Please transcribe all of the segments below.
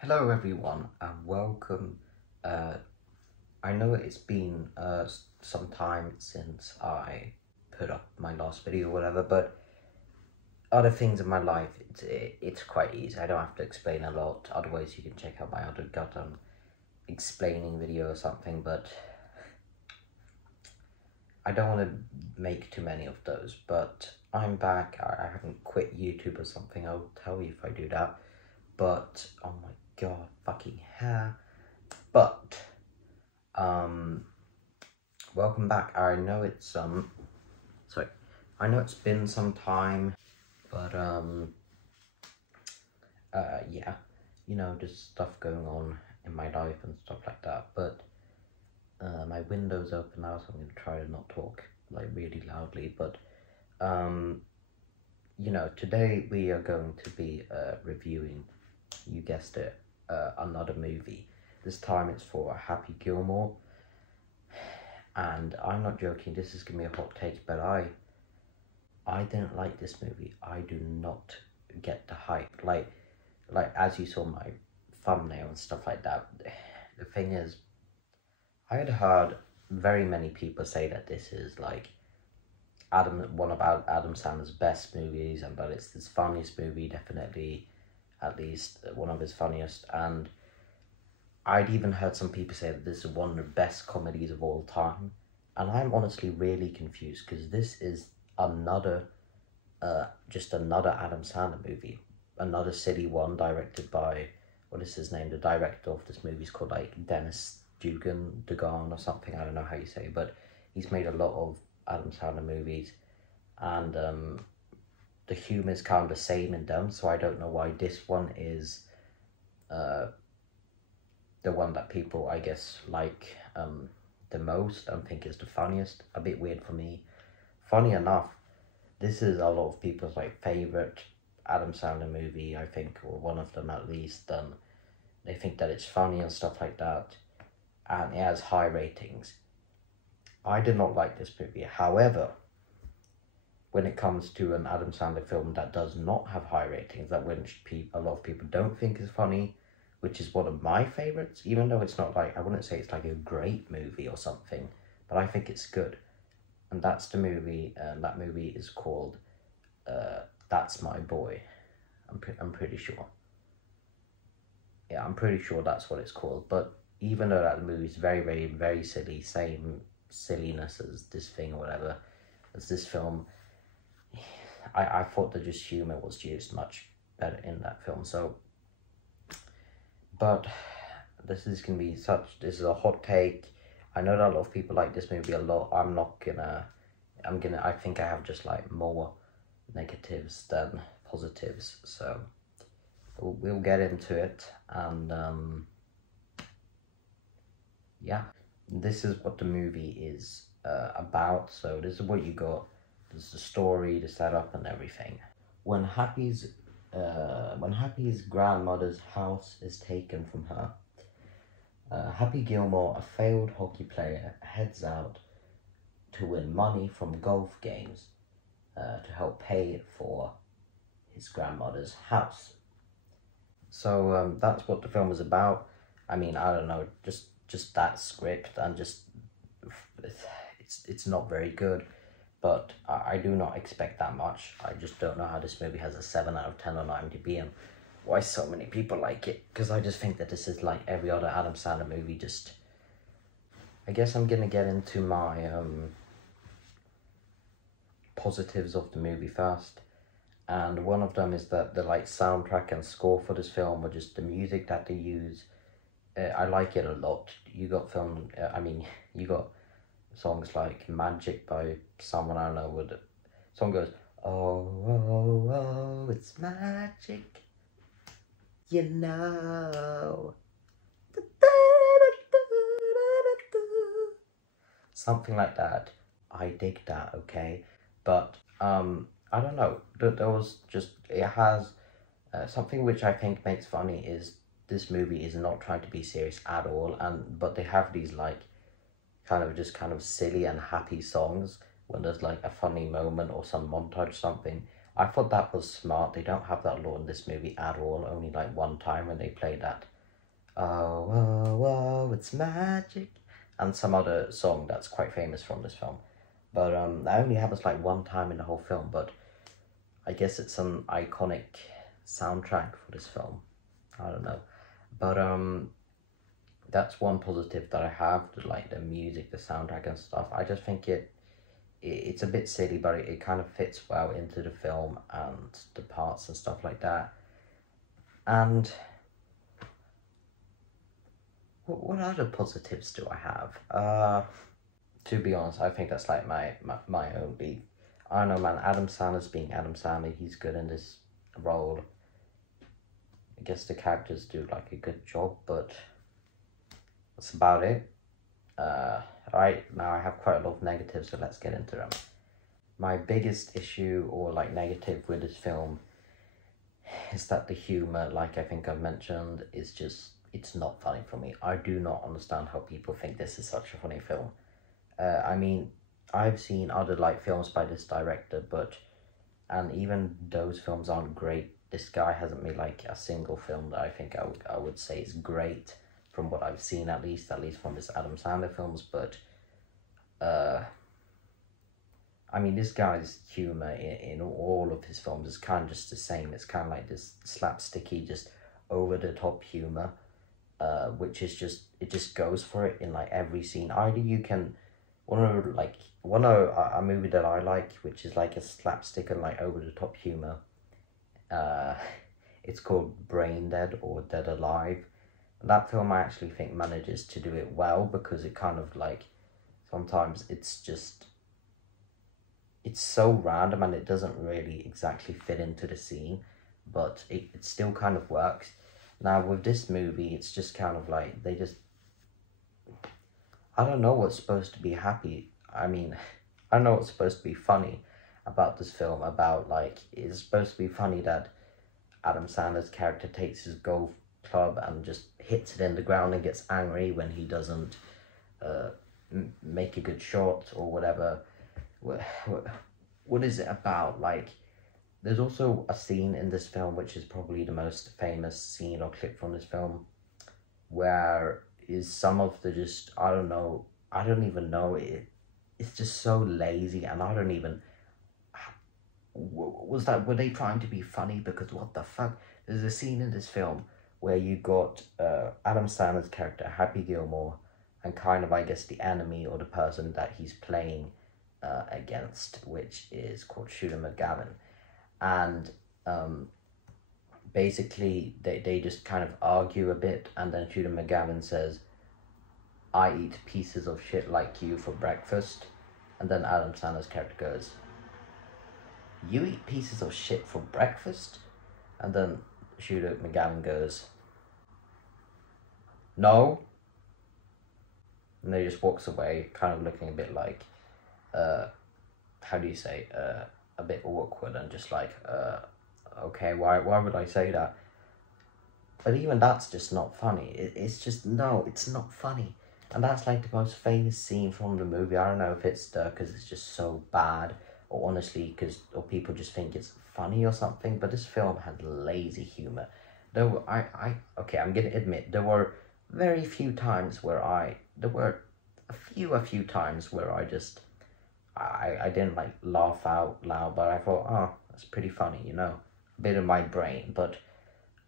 Hello everyone and welcome. I know it's been some time since I put up my last video or whatever, but other things in my life, it's quite easy. I don't have to explain a lot. Otherwise you can check out my other goddamn explaining video or something, but I don't want to make too many of those. But I'm back. I haven't quit YouTube or something. I'll tell you if I do that. But oh my god, fucking hell. But welcome back. I know it's I know it's been some time, but yeah, just stuff going on in my life and stuff like that. But my window's open now, so I'm gonna try to not talk like really loudly. But today we are going to be reviewing, you guessed it, another movie. This time it's for Happy Gilmore, and I'm not joking, this is gonna be a hot take, but I didn't like this movie. I do not get the hype. Like as you saw my thumbnail and stuff like that, the thing is, I had heard very many people say that this is like one of Adam Sandler's best movies, and that it's his funniest movie, definitely, at least one of his funniest. And I'd even heard some people say that this is one of the best comedies of all time, and I'm honestly really confused because this is just another Adam Sandler movie, another silly one directed by, what is his name? The director of this movie is called like Dennis Dugan or something. I don't know how you say it, but he's made a lot of Adam Sandler movies, and the humor is kind of the same in them. So I don't know why this one is the one that people, I guess, like the most and think is the funniest. A bit weird for me. Funny enough, this is a lot of people's like favorite Adam Sandler movie, I think, or one of them at least. They think that it's funny and stuff like that, and it has high ratings. I did not like this movie. However, when it comes to an Adam Sandler film that does not have high ratings, that which a lot of people don't think is funny, which is one of my favorites, even though it's not like, I wouldn't say it's like a great movie or something, but I think it's good. And that's the movie, and that movie is called That's My Boy. I'm pretty sure. Yeah, I'm pretty sure that's what it's called. But even though that movie is very, very, very silly, same silliness as this thing or whatever, as this film, I thought that just humor was used much better in that film. So, but this is a hot take. I know that a lot of people like this movie a lot. I think I have just like more negatives than positives. So we'll get into it, and yeah, this is what the movie is about. So this is what you got. This is the story, the setup, and everything. When Happy's grandmother's house is taken from her, Happy Gilmore, a failed hockey player, heads out to win money from golf games to help pay for his grandmother's house. So that's what the film is about. I mean, I don't know, just that script, and just it's not very good, but I do not expect that much. I just don't know how this movie has a 7 out of 10 on IMDb and why so many people like it, because I just think that this is like every other Adam Sandler movie. Just, I guess I'm gonna get into my positives of the movie first, and one of them is that the like soundtrack and score for this film, or just the music that they use, I like it a lot. You got songs like Magic by someone, I don't know, with the song goes, oh, oh, oh, it's magic, you know. Something like that. I dig that, okay? But, I don't know. It has something which I think makes funny is this movie is not trying to be serious at all, but they have these like kind of silly and happy songs when there's like a funny moment or some montage or something. I thought that was smart. They don't have that law in this movie at all, only like one time when they play that, oh, oh, oh, it's magic, and some other song that's quite famous from this film. But that only happens like one time in the whole film, but I guess it's an iconic soundtrack for this film. I don't know. But that's one positive that I have, like the music, the soundtrack and stuff. I just think it's a bit silly, but it kind of fits well into the film and the parts and stuff like that. And what other positives do I have? To be honest, I think that's like my only. I don't know, man. Adam Sandler's being Adam Sandler. He's good in this role. I guess the characters do like a good job, but that's about it. Alright, now I have quite a lot of negatives, so let's get into them. My biggest issue or like negative with this film is that the humor, like I think I've mentioned, is just, it's not funny for me. I do not understand how people think this is such a funny film. I mean, I've seen other like films by this director, and even those films aren't great. This guy hasn't made like a single film that I think I would say is great from what I've seen, at least from his Adam Sandler films. But I mean, this guy's humor in all of his films is kind of just the same. It's kind of like this slapsticky, just over the top humor, which is just, it just goes for it in like every scene. Either you can a movie that I like, which is like a slapstick and like over the top humor. It's called Brain Dead or Dead Alive. That film I actually think manages to do it well, because it kind of like, sometimes it's just, it's so random and it doesn't really exactly fit into the scene, but it still kind of works. Now with this movie, it's just kind of like, they just, I don't know what's supposed to be happy. I mean, I don't know what's supposed to be funny about this film, about like, it's supposed to be funny that Adam Sandler's character takes his golf club and just hits it in the ground and gets angry when he doesn't make a good shot or whatever. What is it about? Like, there's also a scene in this film, which is probably the most famous scene or clip from this film, where is some of the just, I don't even know, it's just so lazy, and I don't even, were they trying to be funny? Because what the fuck, there's a scene in this film where you got Adam Sandler's character, Happy Gilmore, and kind of, I guess, the enemy or the person that he's playing against, which is called Shooter McGavin. And basically, they just kind of argue a bit, and then Shooter McGavin says, I eat pieces of shit like you for breakfast. And then Adam Sandler's character goes, you eat pieces of shit for breakfast? And then Shooter McGavin goes, no. And they just walks away, kind of looking a bit like, how do you say, a bit awkward, and just like, okay, why would I say that? But even that's just not funny. It's just, no, it's not funny. And that's like the most famous scene from the movie. I don't know if it's because it's just so bad, or honestly, or people just think it's funny or something, but this film had lazy humor. Though okay, I'm gonna admit, there were very few times where there were a few times where I didn't like laugh out loud, but I thought, oh, that's pretty funny, you know, a bit of my brain. But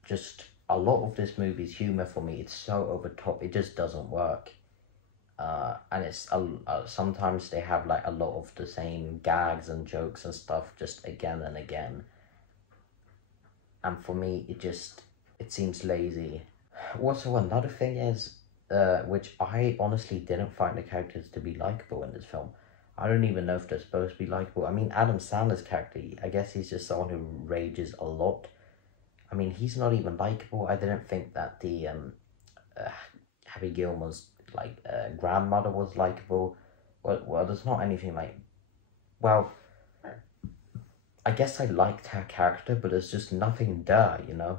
just a lot of this movie's humor for me, it's so over top, it just doesn't work. And it's sometimes they have like a lot of the same gags and jokes and stuff just again and again. And for me, it seems lazy. Also, another thing is, which I honestly didn't find the characters to be likable in this film. I don't even know if they're supposed to be likable. I mean, Adam Sandler's character, I guess he's just someone who rages a lot. I mean, he's not even likable. I didn't think that the Happy Gilmore's like grandmother was likable. Well, there's not anything like, well, I guess I liked her character, but there's just nothing there, you know?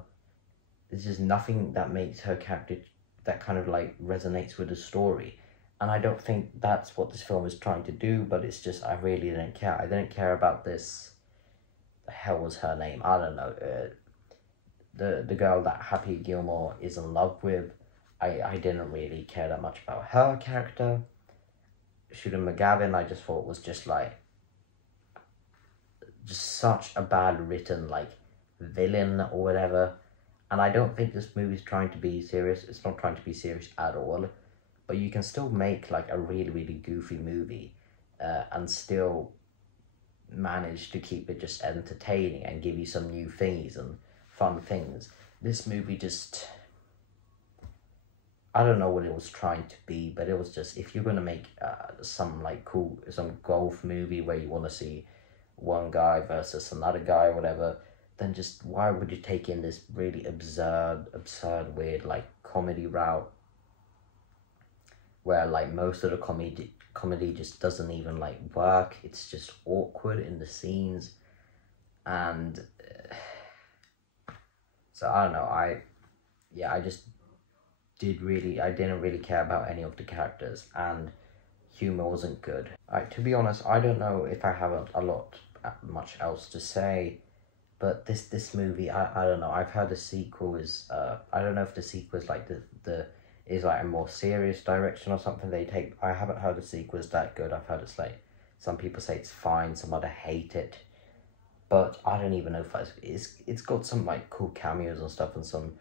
There's just nothing that makes her character that kind of like resonates with the story. And I don't think that's what this film is trying to do, but it's just, I really didn't care. I didn't care about this, hell was her name? I don't know. The girl that Happy Gilmore is in love with, I didn't really care that much about her character. Shooter McGavin, I just thought was just like, just such a bad written like villain or whatever. And I don't think this movie's trying to be serious. It's not trying to be serious at all. But you can still make like a really, really goofy movie and still manage to keep it just entertaining and give you some new things and fun things. This movie just, I don't know what it was trying to be, but it was just, if you're gonna make some like cool, some golf movie where you want to see one guy versus another guy or whatever, then just why would you take in this really absurd, weird like comedy route where like most of the comedy just doesn't even like work. It's just awkward in the scenes, and so I don't know. I just I didn't really care about any of the characters, and humor wasn't good. To be honest, I don't know if I have much else to say, but this movie, I don't know. I've heard the sequel is I don't know if the sequel is like the is like a more serious direction or something they take. I haven't heard the sequel is that good. I've heard it's like, some people say it's fine, some other hate it, but I don't even know if it's got some like cool cameos and stuff and some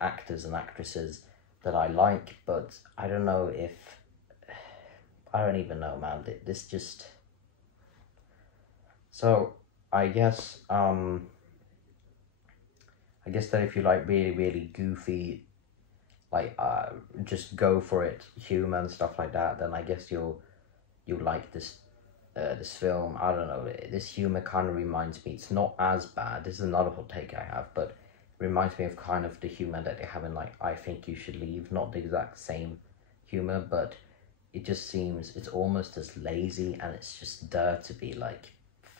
actors and actresses that I like, but I don't know if, I don't even know, man. This just, so I guess that if you like really, really goofy, like just go for it, humor and stuff like that, then I guess you'll like this film. I don't know, this humor kind of reminds me, it's not as bad, this is another hot take I have, but it reminds me of kind of the humor that they have in like I Think You Should Leave. Not the exact same humor, but it just seems, it's almost as lazy, and it's just there to be like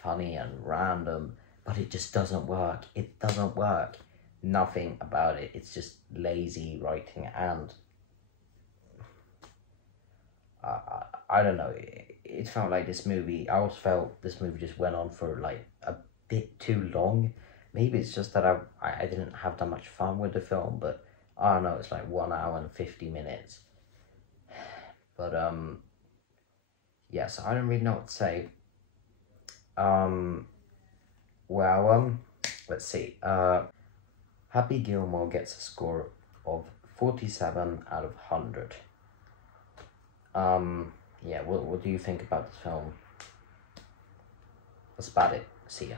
funny and random, but it just doesn't work. It doesn't work. Nothing about it. It's just lazy writing, and I don't know. It felt like this movie, I always felt this movie just went on for like a bit too long. Maybe it's just that I didn't have that much fun with the film, but I don't know, it's like 1 hour and 50 minutes. But yeah, so I don't really know what to say. Well, let's see. Happy Gilmore gets a score of 47 out of 100. Yeah, what do you think about this film? That's about it. See ya.